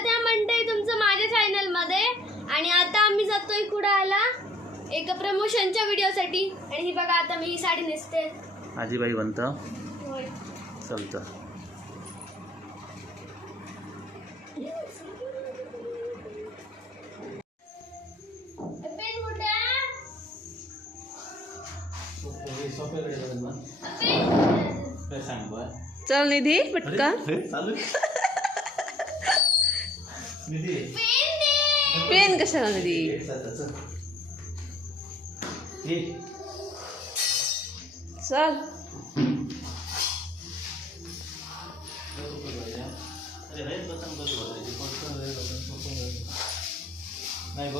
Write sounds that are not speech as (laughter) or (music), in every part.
राधे मंडळी तुमचं माझ्या चॅनलमध्ये आणि आता आम्ही जातोय कुडाला एका प्रमोशनच्या व्हिडिओसाठी आणि ही बघा आता मी ही साडी नेसते. आजीबाई म्हणतं होय. चलतं. पेन कुठे आहे? पेन सांग बा चल निधी पटकन. चालू निधी पेन दे पेन कशाला हे. चल? नाही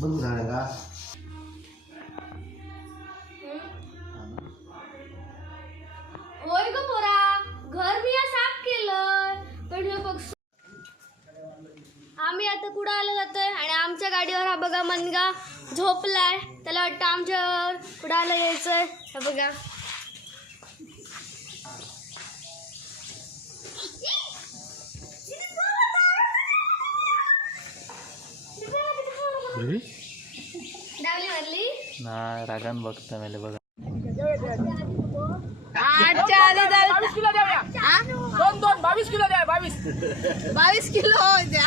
बंद झालं का? आम्ही आता कुडाला जातोय? आणि आमच्या गाडीवर हा बघा मनगा झोपलाय. त्याला वाटतं आमच्यावर कुडाला यायचंय. हे बघा. डावली मारली ना रागान बघता मेले बघा. आधी? बावीस किलो द्या फक्त आधी चल पटकनमध्ये जाऊ द्या.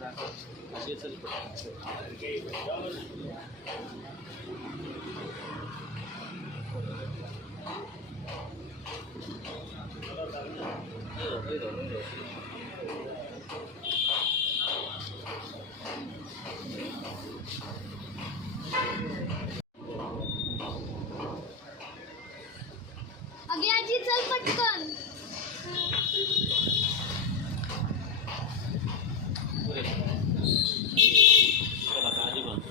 दाखव आधी चल पटकन अगे आजी चल पटकन पुढे. चल आता आधी बनतो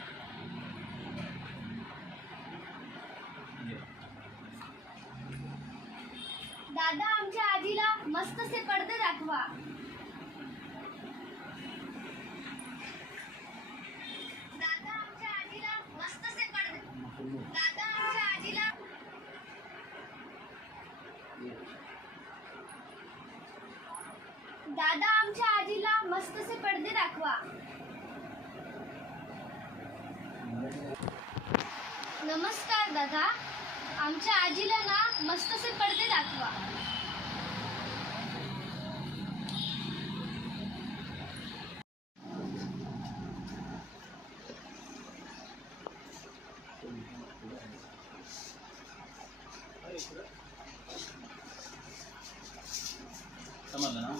दादा आमच्या आजीला मस्तसे पडदे दाखवा दादा आमच्या आजीला मस्तसे पडदे दादा आमच्या आजीला दादा आमच्या आजीला मस्तसे पडदे दाखवा नमस्कार दादा. आमच्या आजीला ना मस्तसे पडदे दाखवा. समजलं ना?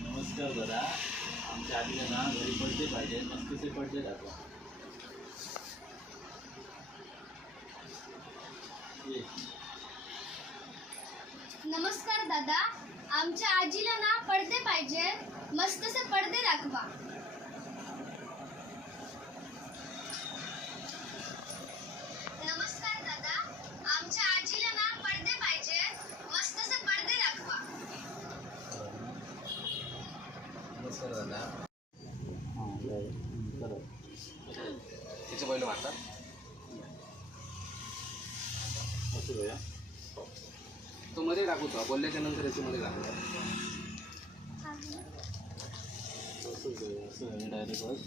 नमस्कार दादा. आमच्या आजीला ना घरी पडदे पाहिजे मस्तसे पडदे दाखवा. नमस्कार दादा. आमच्या आजीला ना पडदे पाहिजे मस्तसे पडदे दाखवा नमस्कार दादा आमच्या आजीला ना पडदे पाहिजे मस्तसे पडदे दाखवा हां, बरं. बरं. त्याचं पहिलं वाटतात असं करूया. तो मध्ये टाकतो बोलल्याच्या नंतर याच्यामध्ये टाकतो असं करूया. असं डायरेक्ट बस.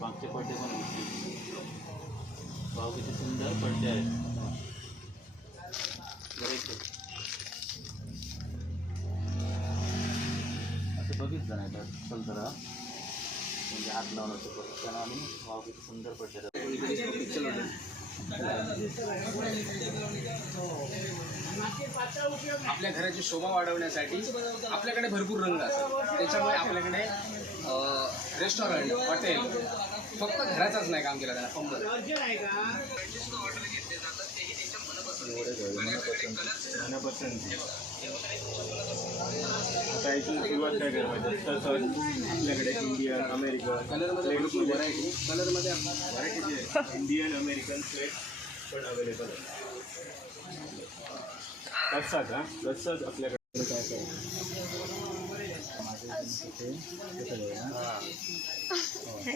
मागचे पडदे पण भाऊ किती सुंदर पडदे आहेत. बघितलं नाही तर चल जरा. म्हणजे हात असं बघताना आणि वाव किती सुंदर पडते आपल्या घराची शोभा वाढवण्यासाठी आपल्याकडे भरपूर रंग असतात. त्याच्यामुळे आपल्याकडे रेस्टॉरंट हॉटेल फक्त घराचाच नाही काम केलं त्याला पंबर आता इथून सुरुवात काय करायचं? आपल्याकडे इंडियन अमेरिकन कलरमध्ये व्हरायटी कलरमध्ये इंडियन अमेरिकन स्वेट पण अवेलेबल आहे. हा? आपल्याकडे काय काय?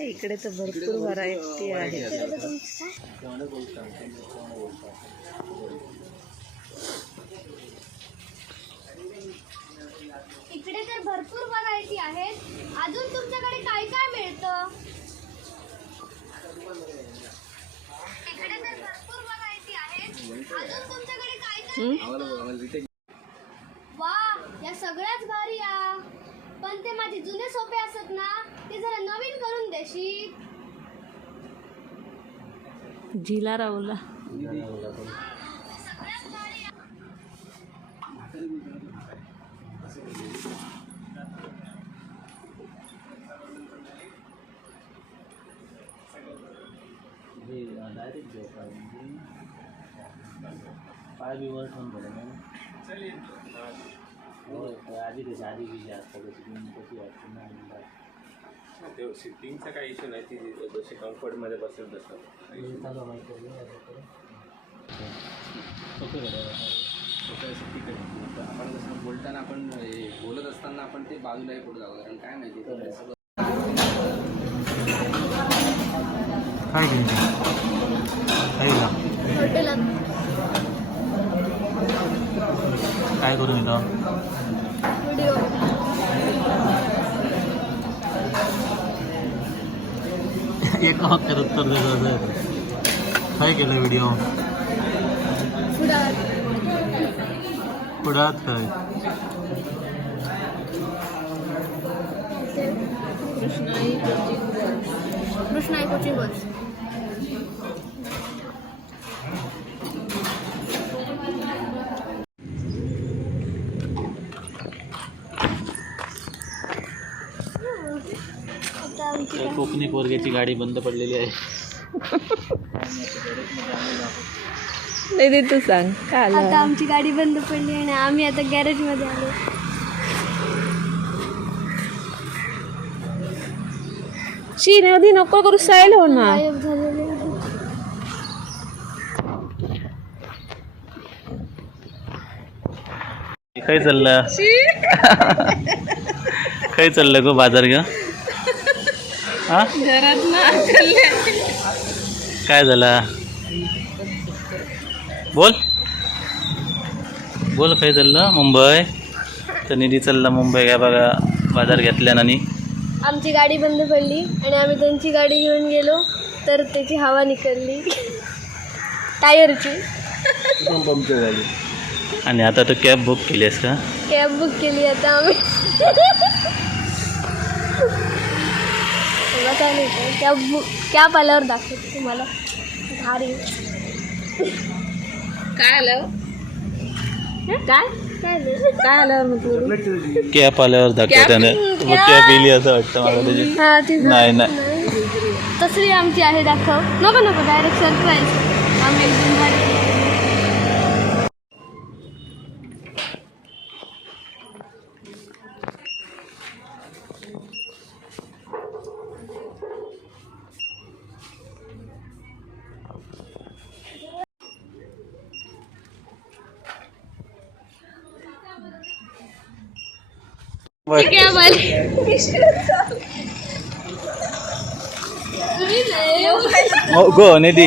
इकडे तर भरपूर व्हरायटी आहे. इकडे तर भरपूर व्हरायटी आहेत. अजून तुमच्याकडे काय काय मिळतं? इकडे तर भरपूर व्हरायटी आहेत. अजून तुमच्याकडे काय काय मिळतं? वा या सगळ्याच भारी या. पण ते माझे जुने सोपे असत ना ते जरा नवीन करून देशील झिला रावला हे डायरेक्ट घेऊ काय म्हणजे पाय बी वर ठेवून मग होय होय, आधी कशी आधी कशी असतात कशी वाटते ना. ते सिटिंगचा काही इश्यू नाही ती जशी कम्फर्टमध्ये बसेल तसं. चालू माहिती सोपे करायला आपण कसं बोलताना आपण हे बोलत असताना आपण ते बाजूलाही पुढे जाऊ कारण काय माहिती? काय का हॉटेलात काय करून इथं? व्हिडिओ एका वाक्यात उत्तर देत काय केलं व्हिडिओ पुढं पुढात काय? कृष्णाई कोचिंग बस कोकणी पोरग्याची गाडी बंद पडलेली आहे. नाही ते तू सांग काय आता आलं आमची गाडी बंद पडली आणि आम्ही आता गॅरेजमध्ये आलो. शी नदी नको करू साईल हो ना. गायब झालेले आहे. काय चाललं? (laughs) काय चाललं गो बाजार घ्या हा? काय झाला? बोल. बोल काय चाललं? मुंबई. तर निधी चालला मुंबई. काय बघा बाजार घेतल्या आणि आमची गाडी बंद पडली आणि आम्ही त्यांची गाडी घेऊन गेलो तर त्याची हवा निकलली टायरची. आणि आता तू कॅब बुक केली आहेस का? कॅब बुक केली आता आम्ही. तेव्हा चालेल का? कॅब बुक कॅब आल्यावर दाखवते तुम्हाला. भारी. काय आलं? काय? काय नाही. काय आलं मग तू कॅब आल्यावर दाखवताना मग येली असं वाटतं मला हा ती नाही नाही. तसली आमची आहे दाखव. नको नको डायरेक्ट सरप्राईज आम्ही एकदम भारी कॅब आली गो निधी.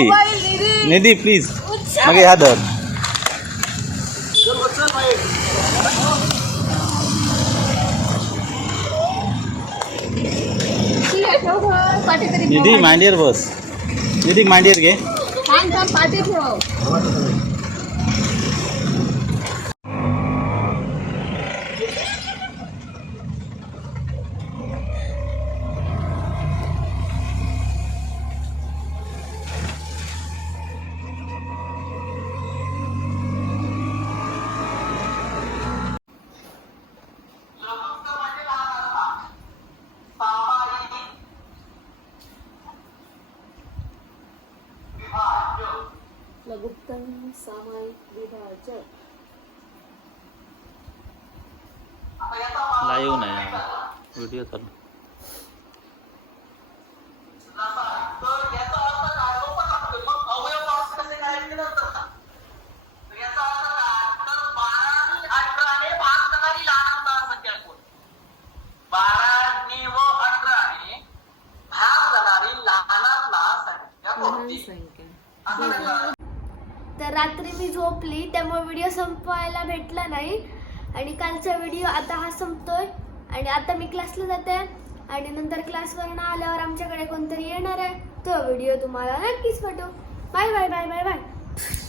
निधी. प्लीज मग ह्या धर. निधी मांडीवर बस. निधी मांडीवर घे. पाठी चिंतन सामायिक विभाजक लाइव नहीं वीडियो चालू संख्या तर रात्री मी झोपली त्यामुळे व्हिडिओ संपवायला भेटला नाही. आणि कालचा व्हिडिओ आता हा संपतोय. आणि आता मी क्लासला जाते. आणि नंतर क्लासवरून आल्यावर आमच्याकडे कोणतरी येणार आहे. तो व्हिडिओ तुम्हाला नक्कीच पाठवू bye bye bye bye bye